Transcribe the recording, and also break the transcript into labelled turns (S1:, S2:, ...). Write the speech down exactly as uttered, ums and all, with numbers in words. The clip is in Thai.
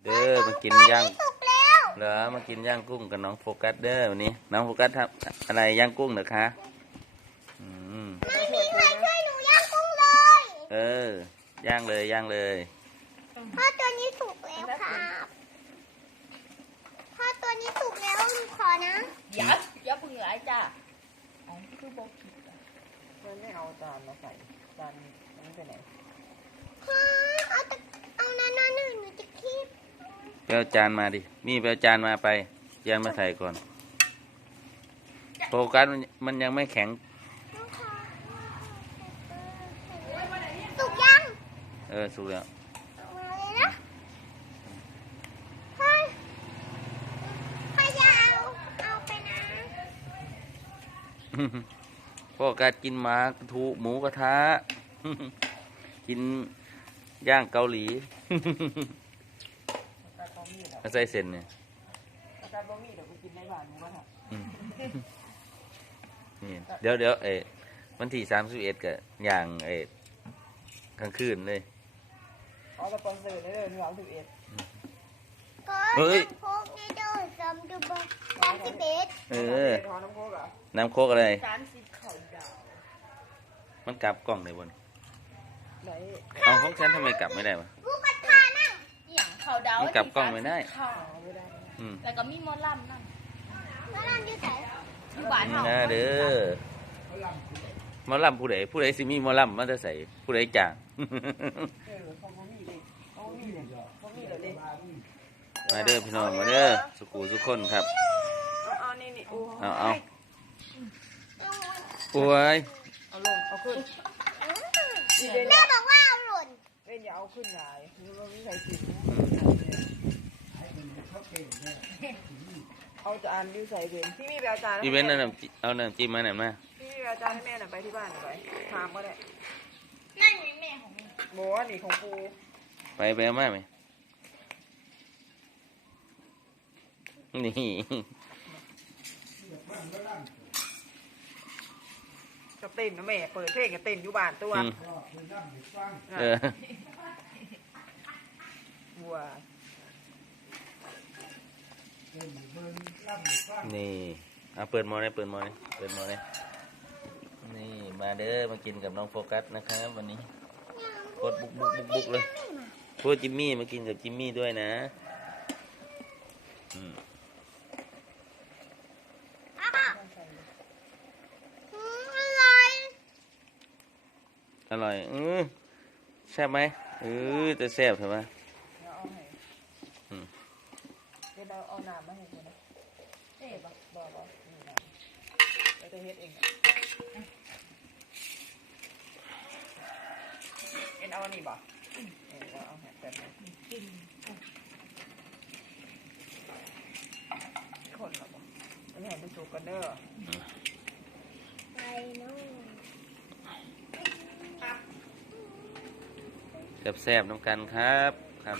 S1: เด้อมากินย่างเหรอมากินย่างกุ้งกับน้องโฟกัสเด้อวันนี้น้องโฟกัสทำอะไรย่างกุ้งเหรอคะอืม
S2: ไม่มีใครช่วยหนูย่างกุ้งเลย
S1: เออย่างเลยย่างเลย
S2: พ่อตัวนี้สุกแล้วครับพ่อตัวนี้สุกแล้วหนูขอนะ
S3: อย่าอย่าพึ่งหลายจ้าอ๋อคือบอกผิดอ่ะมันไม่เอาจานมาใส่จานนี้ไปไหน
S2: พ่อเอาแต่เอานานๆหนึ่งหนูจะคีบ
S1: ไปเอาจานมาดิมีไปเอาจานมาไปจานมาใส่ก่อนโฟกัสมันมันยังไม่แข็ง
S2: สุกยัง
S1: เออสุกแล้ว
S2: มาเลยนะพ่อพ่ออย่าเอาเอาไปนะ
S1: โฟกัสกินหมากระทูหมูกระทะกินย่างเกาหลีใส่เส้นเนี่ย
S3: อาจารย์บ่มีเดี๋ยวไปกินในบ้านหมูกระทะ
S1: นี่เดี๋ยวเดี๋ยวเอวันที่สามสิบเอ็ดกับอย่างเอ กลางคืนเลย
S3: เอาสปอนเซอร์ได้เลยหนึ่งร้อยสิบเอ็ด
S2: ก็น้ำโค้กในเดินจำดูบ้างสามสิบเอ็ด
S1: เออ
S3: น้ำโค้กอ่ะ
S1: น้ำโค้กอะไร
S3: สามสิบเข่าดาว
S1: มันกลับกล้องได้บน
S3: ไหน
S1: เอาของฉันทำไมกลับไม่ได้วะ
S2: ลูกกระทานั่ง
S3: อย่างเข่าดาว
S1: มันกลับกล้องไม่ได้
S3: แล้วก็มีมอลล์นั่ง
S2: มอลล์อยู่ไหน
S3: อยู่บ้านเฮา
S1: น่าเด้อมอลล์ผู้ใดผู้ใดสิมีมอลล์มันจะใส่ผู้ใดจ้างมาเด้อพี่น้องมาเด้อสุขุสุขคนครับ
S3: เอานี่นี่
S1: เอาเอาโอ้ย
S3: เอาลงเอาขึ้น
S2: แม่บอกว่าเอาหล่น
S3: เอ้ยอย่าเอาขึ้นหลายนี่ว่าไม่ใช่สิเอาจานดิวใส่เป็นพี่มีแบบจาน
S1: อีเวนต์นั่นเอาน้ำจิ้มมาหน่อยมา
S3: พี่มีแบบจานให้แม่หน่อยไปที่บ้านหน่อยไปถามก็ได้
S2: นั่นแม่ของ
S3: โบว่านี่ของปู
S1: ไปไปเอามาไหมนี่
S3: จะเต้นนะแม่เปิดเพลงกับเต้นอยู่บ้านตัว
S1: เออ
S3: บัว
S1: นี่เอาเปิดมอเลยเปิดมอเลยเปิดมอเลยนี่มาเด้อมากินกับน้องโฟกัสนะครับวันนี้กดบุกบุกบุกบุกเลยพวกจิมมี่มากินกับจิมมี่ด้วยนะอืมอร่อยเออแซ่บไหมเออจะแซ่บใช่ไหม
S3: อืมเดี๋ยวเราเอาน้ำมาให้ดูนะเอ๊ะบ่บ่บ่นี่น้ำเราจะเฮ็ดเองเอ็นเอาอันนี้บ่เออเราเอาแบบนี้คนละบ่อันนี้ให้มันสุกกันเด้อ
S2: ไปนู่น
S1: แซ่บๆน้องกันครับ